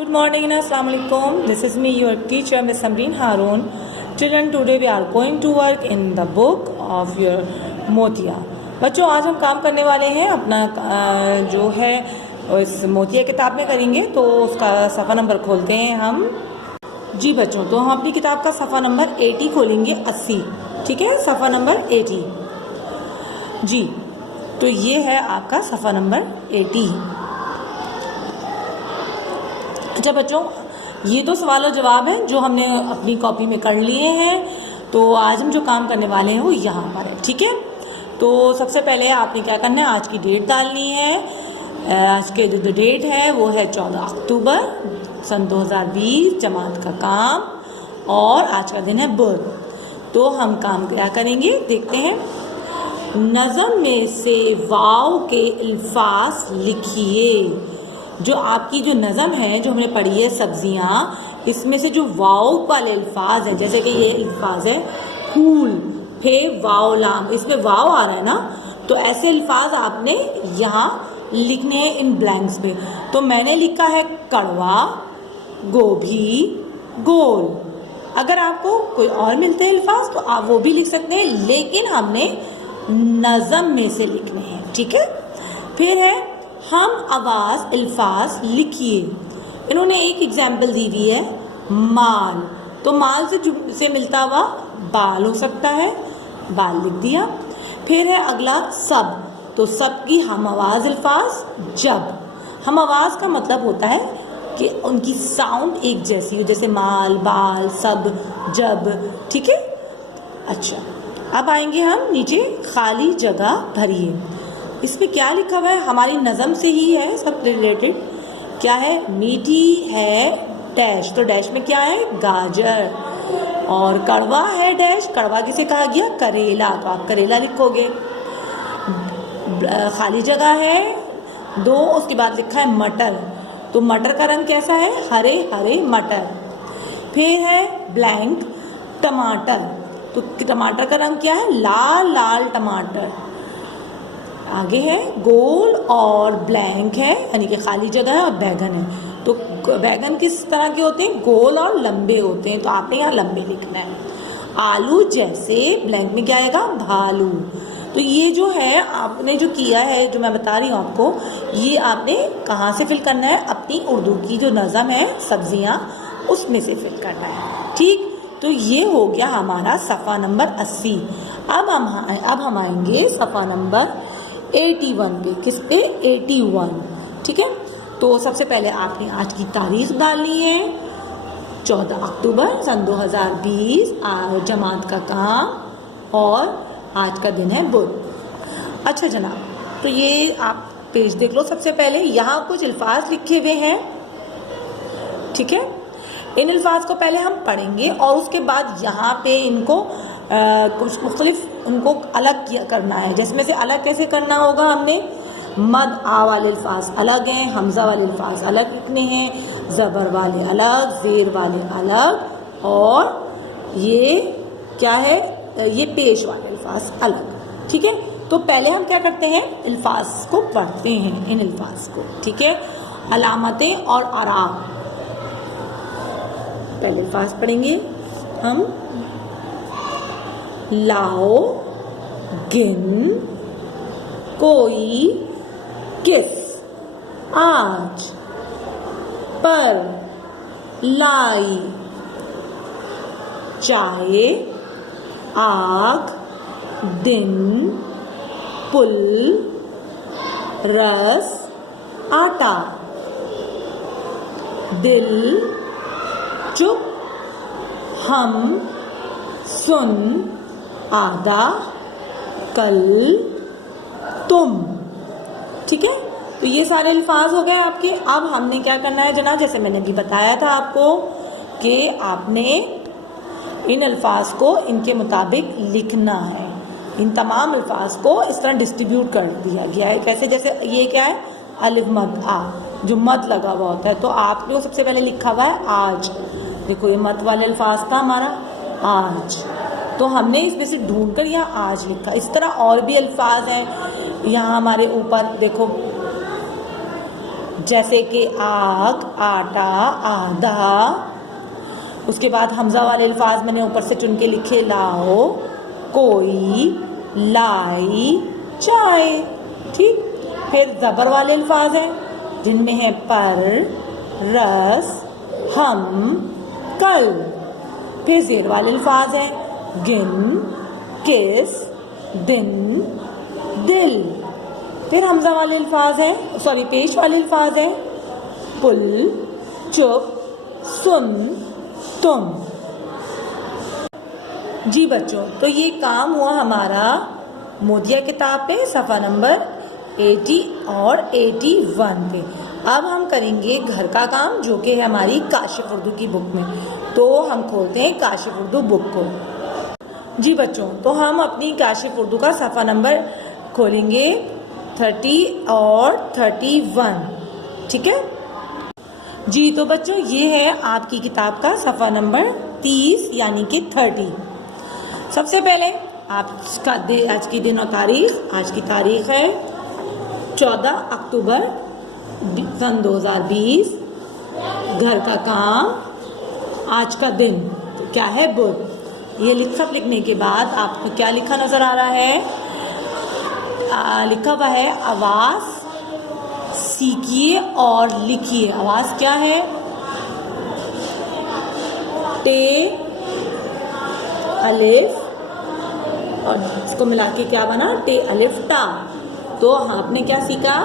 Good morning and Assalamu alaikum. This is me, your teacher, Miss Samreen Haroon. Children, today we are going to work in the book of your मोतिया. बच्चों, आज हम काम करने वाले हैं अपना जो है उस मोतिया किताब में करेंगे. तो उसका सफ़ा नंबर खोलते हैं हम. जी बच्चों, तो हम अपनी किताब का सफ़ा नंबर 80 खोलेंगे. 80, ठीक है, सफ़ा नंबर 80. जी, तो ये है आपका सफ़ा नंबर 80. अच्छा बच्चों, ये तो सवाल और जवाब हैं जो हमने अपनी कॉपी में कर लिए हैं. तो आज हम जो काम करने वाले हैं वो यहाँ पर है, ठीक है. तो सबसे पहले आपने क्या करना है, आज की डेट डालनी है. आज के जो डेट है वो है 14 अक्टूबर सन 2020, जमात का काम, और आज का दिन है बुध. तो हम काम क्या करेंगे देखते हैं. नज़म में से वाव के अल्फाज लिखिए. जो आपकी जो नज़म है जो हमने पढ़ी है सब्जियाँ, इसमें से जो वाव वाले अल्फाज हैं, जैसे कि ये अल्फाज है फूल, फिर वाव लाम, इसमें वाव आ रहा है ना, तो ऐसे अल्फाज आपने यहाँ लिखने हैं इन ब्लैंक्स में. तो मैंने लिखा है कड़वा, गोभी, गोल. अगर आपको कोई और मिलते हैं अल्फाज तो आप वो भी लिख सकते हैं, लेकिन हमने नज़म में से लिखने हैं, ठीक है. फिर है हम आवाज़ अल्फाज लिखिए. इन्होंने एक एग्जाम्पल दी हुई है माल. तो माल से मिलता हुआ बाल हो सकता है, बाल लिख दिया. फिर है अगला सब. तो सब की हम आवाज़ अल्फाज जब. हम आवाज़ का मतलब होता है कि उनकी साउंड एक जैसी हो, जैसे माल, बाल, सब, जब, ठीक है. अच्छा, अब आएंगे हम नीचे. खाली जगह भरिए. इसमें क्या लिखा हुआ है, हमारी नज़म से ही है सब रिलेटेड. क्या है, मीठी है डैश. तो डैश में क्या है, गाजर. और कड़वा है डैश. कड़वा किसे कहा गया, करेला. तो आप करेला लिखोगे. खाली जगह है 2, उसके बाद लिखा है मटर. तो मटर का रंग कैसा है, हरे हरे मटर. फिर है ब्लैंक टमाटर. तो टमाटर का रंग क्या है, लाल लाल टमाटर. आगे है गोल और ब्लैंक है, यानी कि खाली जगह है, और बैगन है. तो बैगन किस तरह के होते हैं, गोल और लंबे होते हैं. तो आपने यहाँ लंबे लिखना है. आलू जैसे, ब्लैंक में क्या आएगा, भालू. तो ये जो है आपने जो किया है, जो मैं बता रही हूँ आपको, ये आपने कहाँ से फिल करना है, अपनी उर्दू की जो नज़म है सब्जियाँ, उसमें से फिल करना है, ठीक. तो ये हो गया हमारा सफ़ा नंबर 80. अब हम आएंगे सफ़ा नंबर 81 पे. किस पे, 81, ठीक है. तो सबसे पहले आपने आज की तारीख डालनी है 14 अक्टूबर सन 2020, जमात का काम, और आज का दिन है बुध. अच्छा जनाब, तो ये आप पेज देख लो. सबसे पहले यहाँ कुछ अल्फाज लिखे हुए हैं, ठीक है. इन अल्फाज को पहले हम पढ़ेंगे और उसके बाद यहाँ पे इनको कुछ मुख्तलिफ उनको अलग करना है. जिसमें से अलग कैसे करना होगा, हमने मद आ वाले अल्फाज अलग हैं, हमज़ा वाले अल्फाज अलग लिखने हैं, ज़बर वाले अलग, ज़ेर वाले अलग, और ये क्या है, ये पेश वाले अल्फाज अलग, ठीक है. तो पहले हम क्या करते हैं, अल्फाज को पढ़ते हैं, इन अल्फाज को, ठीक है. अलामतें और आराब. पहले अल्फाज पढ़ेंगे हम. लाओ, गिन, कोई, किस, आज, पर, लाई, चाय, आग, दिन, पुल, रस, आटा, दिल, चुप, हम, सुन, आधा, कल, तुम, ठीक है. तो ये सारे अल्फाज हो गए आपके. अब हमने क्या करना है जनाब, जैसे मैंने अभी बताया था आपको कि आपने इन अल्फाज को इनके मुताबिक लिखना है. इन तमाम अल्फाज को इस तरह डिस्ट्रीब्यूट कर दिया गया है. कैसे, जैसे ये क्या है, अलिफ मद आ, जो मद लगा हुआ होता है. तो आपने सबसे पहले लिखा हुआ है आज. देखो ये मद वाले अल्फाज था हमारा आज. तो हमने इसमें से ढूंढ कर यहाँ आज लिखा. इस तरह और भी अल्फाज हैं यहाँ हमारे ऊपर. देखो जैसे कि आग, आटा, आधा। उसके बाद हमजा वाले अल्फाज मैंने ऊपर से चुन के लिखे, लाओ, कोई, लाई, चाय। ठीक। फिर ज़बर वाले अल्फाज हैं जिनमें है पर, रस, हम, कल। फिर ज़ेर वाले अल्फाज हैं गिन, किस, दिन, दिल। फिर हमजा वाले अल्फाज हैं, सॉरी पेश वाले अल्फाज हैं पुल, चुप, सुन, तुम। जी बच्चों, तो ये काम हुआ हमारा मोदिया किताब पे सफ़ा नंबर 80 और 81 पे। अब हम करेंगे घर का काम जो कि है हमारी काशिफ उर्दू की बुक में। तो हम खोलते हैं काशिफ उर्दू बुक को। जी बच्चों, तो हम अपनी काशिफ उर्दू का सफ़ा नंबर खोलेंगे 30 और 31। ठीक है जी। तो बच्चों, ये है आपकी किताब का सफ़ा नंबर 30 यानी कि 30। सबसे पहले आपका आज की दिन और तारीख। आज की तारीख है 14 अक्टूबर सन 2020। घर का काम, आज का दिन तो क्या है, बुध। ये सब लिखने के बाद आपको क्या लिखा नजर आ रहा है? लिखा हुआ है आवाज़ सीखिए और लिखिए। आवाज़ क्या है? टे, अलिफ और इसको मिला के क्या बना? टे अलिफ ता। तो आपने क्या सीखा?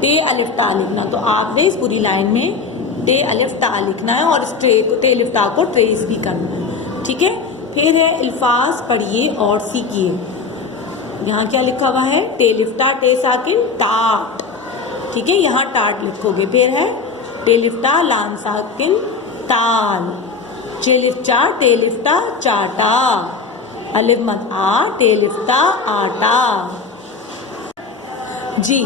टे अलिफ ता लिखना। तो आपने इस पूरी लाइन में टे अलिफ ता लिखना है और इस टे अलिफ ता को ट्रेस भी करना है। ठीक है। फिर है अल्फाज पढ़िए और सीखिए। यहाँ क्या लिखा हुआ है? टे लिफ्टा टे साकिन टाट। ठीक है, यहाँ टाट लिखोगे। फिर है टे लिफ्टा लाम साकिन ताल। चे लिफ्टा टे लिफ्टा चाटा। अलिफ मद आ टे लिफ्टा आटा। जी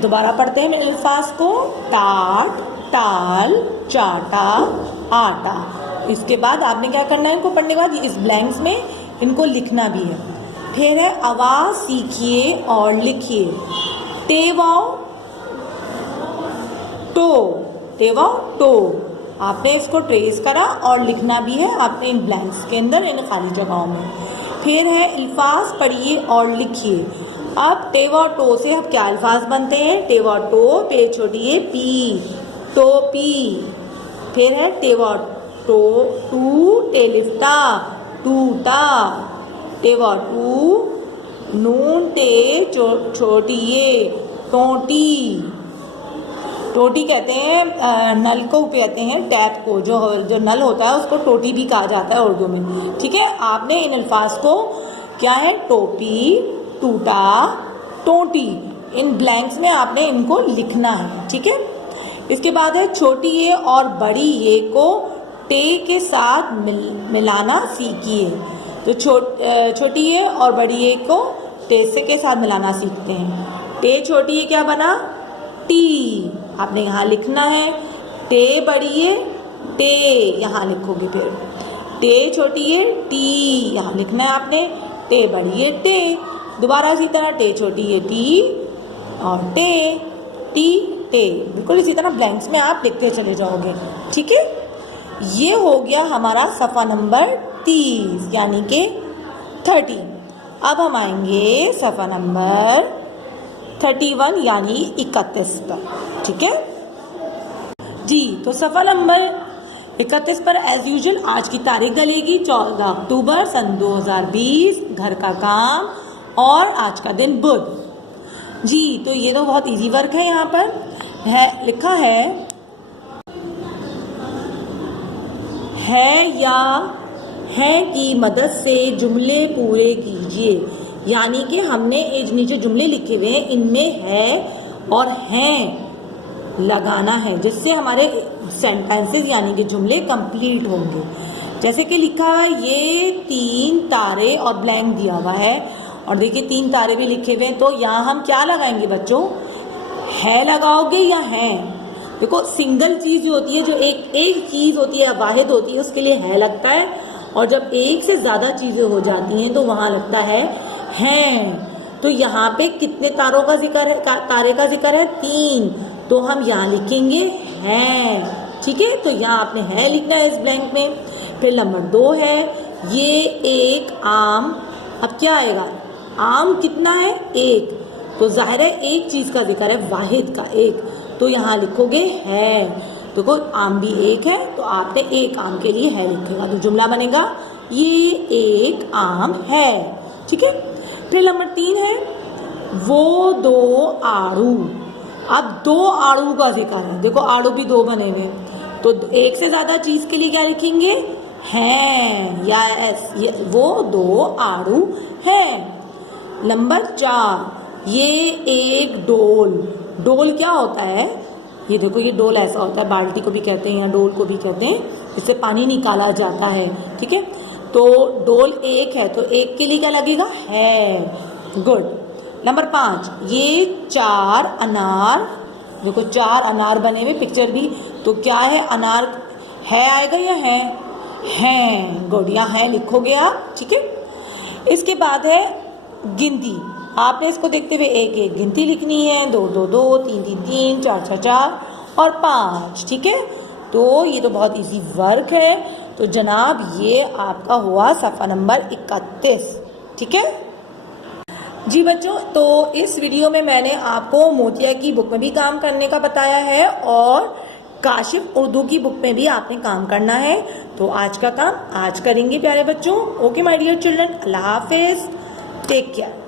दोबारा पढ़ते हैं मेरे अल्फाज को। टाट, टाल, चाटा, आटा। इसके बाद आपने क्या करना है? इनको पढ़ने के बाद इस ब्लैंक्स में इनको लिखना भी है। फिर है आवाज़ सीखिए और लिखिए। टेवाओ टो, टेवाओ टो। आपने इसको ट्रेस करा और लिखना भी है आपने इन ब्लैंक्स के अंदर, इन खाली जगहों में। फिर है अल्फाज पढ़िए और लिखिए। अब टेवा टो से अब क्या अल्फाज बनते हैं? टेवा टो, पे छोटी है पी, टोपी। फिर है टेवा टो टू, टे लिफ्टा टूटा। टेवा टू, नून टे छोटी ये टोटी। टोटी कहते हैं नल को कहते हैं, टैप को। जो नल होता है उसको टोटी भी कहा जाता है उर्दू में। ठीक है। आपने इन अल्फाज को क्या है? टोपी, टूटा, टोटी। इन ब्लैंक्स में आपने इनको लिखना है। ठीक है। इसके बाद है छोटी ये और बड़ी ये को टे के साथ मिलाना सीखिए। तो छोटी ये और बड़ी ये को टे से के साथ मिलाना सीखते हैं। टे छोटी ये क्या बना? टी। आपने यहाँ लिखना है टे बड़ी ये टे, यहाँ लिखोगे। फिर टे छोटी ये टी, यहाँ लिखना है आपने टे बड़ी ये टे। दोबारा इसी तरह टे छोटी ये टी और टे, टी टे। बिल्कुल इसी तरह ब्लैंक्स में आप लिखते चले जाओगे। ठीक है। ये हो गया हमारा सफ़ा नंबर 30 यानी कि 30। अब हम आएंगे सफ़ा नंबर 31 यानी 31 पर। ठीक है जी। तो सफ़ा नंबर 31 पर एज यूजुअल आज की तारीख डलेगी 14 अक्टूबर सन 2020। घर का काम और आज का दिन बुध। जी तो ये तो बहुत इजी वर्क है। यहाँ पर है लिखा है या है की मदद से जुमले पूरे कीजिए। यानी कि हमने नीचे जुमले लिखे हुए हैं, इनमें है और हैं लगाना है, जिससे हमारे सेंटेंसेस यानी कि जुमले कंप्लीट होंगे। जैसे कि लिखा है ये 3 तारे और ब्लैंक दिया हुआ है और देखिए 3 तारे भी लिखे हुए हैं। तो यहाँ हम क्या लगाएंगे बच्चों? है लगाओगे या हैं? देखो सिंगल चीज़ जो होती है, जो एक चीज़ होती है, वाहिद होती है, उसके लिए है लगता है। और जब एक से ज़्यादा चीज़ें हो जाती हैं तो वहाँ लगता है हैं। तो यहाँ पे कितने तारों का जिक्र है? तारे का जिक्र है 3। तो हम यहाँ लिखेंगे हैं। ठीक है, तो यहाँ आपने है लिखना है इस ब्लैंक में। फिर नंबर 2 है, ये एक आम, अब क्या आएगा, आम कितना है, एक, तो जाहिर है एक चीज़ का जिक्र है, वाहिद का, एक, तो यहाँ लिखोगे है। तो देखो आम भी एक है, तो आपने एक आम के लिए है लिखेगा, तो जुमला बनेगा ये एक आम है। ठीक है, फिर नंबर 3 है, वो 2 आड़ू, अब 2 आड़ू का जिक्र है, देखो आड़ू भी 2 बने हुए, तो एक से ज़्यादा चीज़ के लिए क्या लिखेंगे, हैं, या एस, वो 2 आड़ू हैं। नंबर 4, ये एक डोल, डोल क्या होता है, ये देखो ये डोल ऐसा होता है, बाल्टी को भी कहते हैं या डोल को भी कहते हैं, इससे पानी निकाला जाता है। ठीक है, तो डोल एक है, तो एक के लिए क्या लगेगा, है। गुड। नंबर 5, ये 4 अनार, देखो 4 अनार बने हुए, पिक्चर भी, तो क्या है, अनार है आएगा या है, हैं। गुड, यहाँ है लिखोगे आप। ठीक है, इसके बाद है गिनती, आपने इसको देखते हुए एक एक गिनती लिखनी है, 2 2 2, 3 3 3, 4 4 4 और 5। ठीक है, तो ये तो बहुत इजी वर्क है। तो जनाब ये आपका हुआ सफ़ा नंबर 31। ठीक है जी बच्चों, तो इस वीडियो में मैंने आपको मोतिया की बुक में भी काम करने का बताया है और काशिफ उर्दू की बुक में भी आपने काम करना है। तो आज का काम आज करेंगे प्यारे बच्चों। ओके माय डियर चिल्ड्रन, अल्लाह हाफिज, टेक केयर।